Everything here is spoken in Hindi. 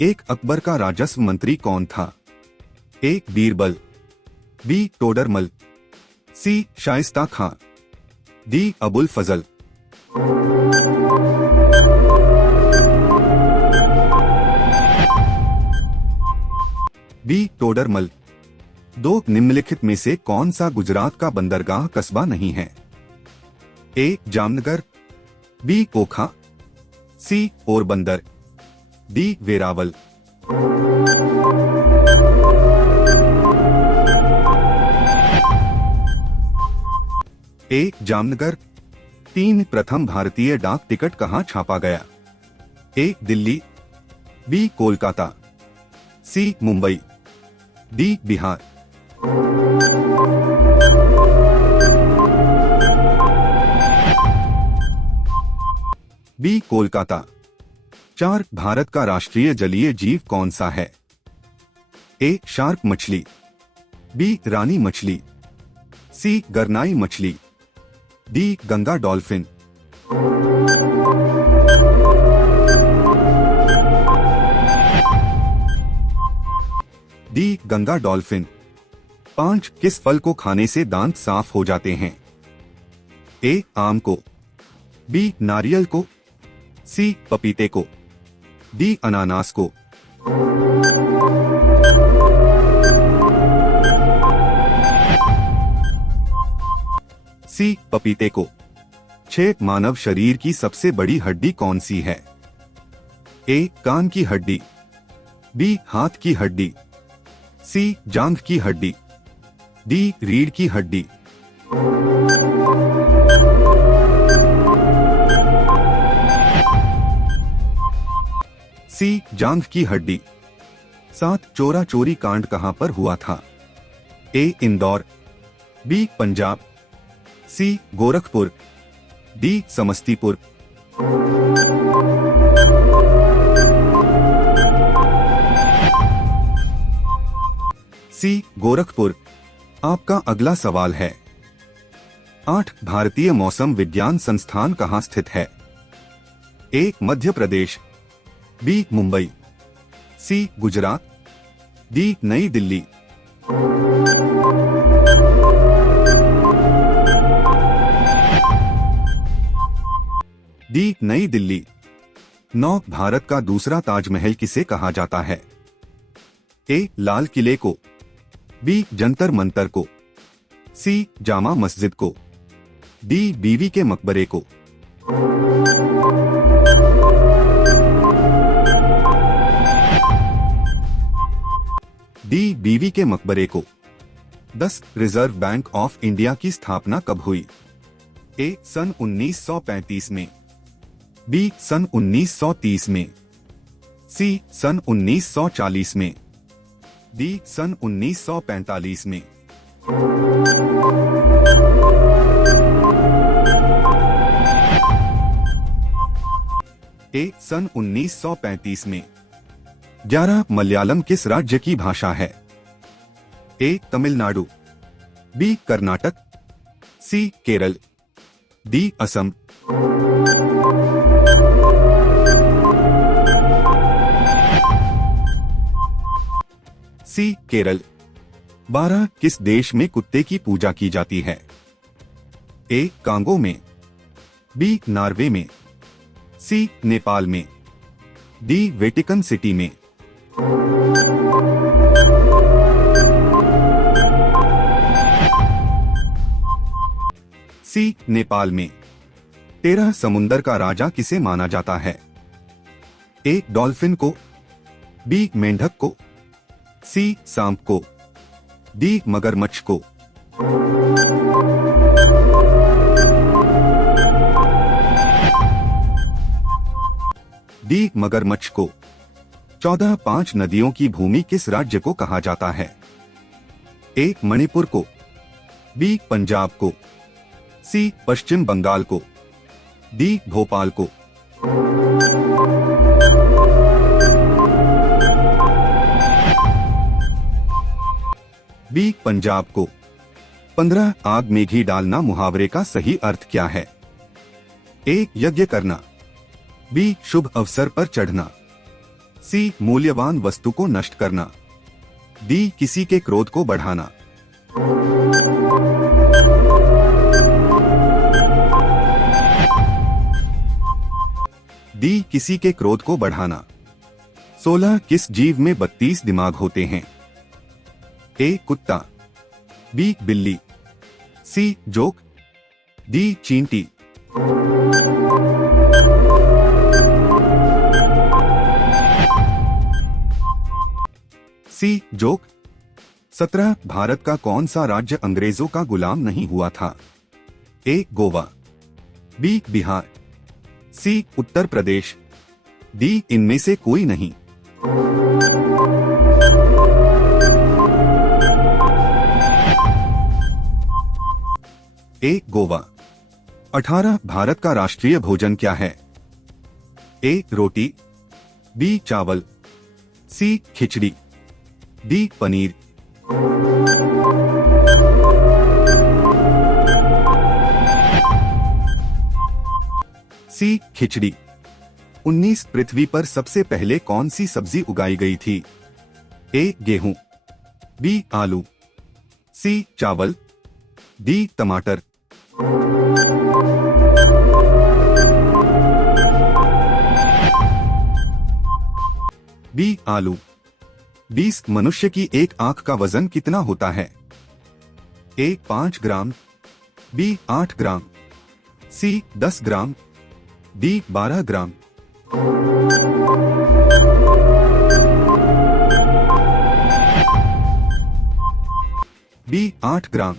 एक अकबर का राजस्व मंत्री कौन था? ए. बीरबल, बी. टोडरमल, सी. शाइस्ता खां, डी. अबुल फजल। बी. टोडरमल। दो निम्नलिखित में से कौन सा गुजरात का बंदरगाह कस्बा नहीं है? ए. जामनगर, बी. ओखा, सी. पोरबंदर, डी. वेरावल। ए. जामनगर। 3 प्रथम भारतीय डाक टिकट कहाँ छापा गया? ए. दिल्ली, बी. कोलकाता, सी. मुंबई, डी. बिहार। बी. कोलकाता। 4 भारत का राष्ट्रीय जलीय जीव कौन सा है? ए. शार्क मछली, बी. रानी मछली, सी. गरनाई मछली, D. Ganga dolphin. D. Ganga dolphin. 5 किस फल को खाने से दांत साफ हो जाते हैं? ए. आम को, बी. नारियल को, सी. पपीते को, डी. अनानास को। सी. पपीते को। 6 मानव शरीर की सबसे बड़ी हड्डी कौन सी है? ए. कान की हड्डी, बी. हाथ की हड्डी, सी. जांघ की हड्डी, डी. रीढ़ की हड्डी। सी. जांघ की हड्डी। 7 चोरा चोरी कांड कहां पर हुआ था? ए. इंदौर, बी. पंजाब, सी. गोरखपुर, डी. समस्तीपुर। सी. गोरखपुर। आपका अगला सवाल है, 8 भारतीय मौसम विज्ञान संस्थान कहां स्थित है? ए. मध्य प्रदेश, बी. मुंबई, सी. गुजरात, डी. नई दिल्ली। डी. नई दिल्ली। 9 भारत का दूसरा ताजमहल किसे कहा जाता है? ए. लाल किले को, बी. जंतर मंतर को, सी. जामा मस्जिद को, डी. बीवी के मकबरे को। डी. बीवी के मकबरे को। 10 रिजर्व बैंक ऑफ इंडिया की स्थापना कब हुई? ए. सन 1935 में, बी. सन 1930 में, सी. सन 1940 में, डी. सन 1945 में। ए. सन 1935 में। 11 मलयालम किस राज्य की भाषा है? ए. तमिलनाडु, बी. कर्नाटक, सी. केरल, डी. असम। सी. केरल। 12 किस देश में कुत्ते की पूजा की जाती है? ए. कांगो में, बी. नॉर्वे में, सी. नेपाल में, डी. वेटिकन सिटी में। सी. नेपाल में। 13 समुंदर का राजा किसे माना जाता है? ए. डॉल्फिन को, बी. मेंढक को, सी. सांप को, डी. मगरमच्छ को। डी. मगरमच्छ को। 14 5 नदियों की भूमि किस राज्य को कहा जाता है? ए. मणिपुर को, बी. पंजाब को, सी. पश्चिम बंगाल को, डी. भोपाल को। बी. पंजाब को। 15 आग में घी डालना मुहावरे का सही अर्थ क्या है? ए. यज्ञ करना, बी. शुभ अवसर पर चढ़ना, सी मूल्यवान वस्तु को नष्ट करना। डी किसी के क्रोध को बढ़ाना। डी किसी के क्रोध को बढ़ाना। 16 किस जीव में 32 दिमाग होते हैं? ए कुत्ता, बी बिल्ली, सी जोक, डी चींटी। सी जोक। 17 भारत का कौन सा राज्य अंग्रेजों का गुलाम नहीं हुआ था? ए गोवा, बी बिहार, सी उत्तर प्रदेश, डी इनमें से कोई नहीं। ए गोवा। 18 भारत का राष्ट्रीय भोजन क्या है? ए रोटी, बी चावल, सी खिचड़ी, डी पनीर। सी खिचड़ी। 19 पृथ्वी पर सबसे पहले कौन सी सब्जी उगाई गई थी? ए गेहूं, बी आलू, सी चावल, डी टमाटर। बी आलू। 20 मनुष्य की एक आंख का वजन कितना होता है? ए 5 ग्राम, बी 8 ग्राम, सी 10 ग्राम, डी 12 ग्राम। बी 8 ग्राम।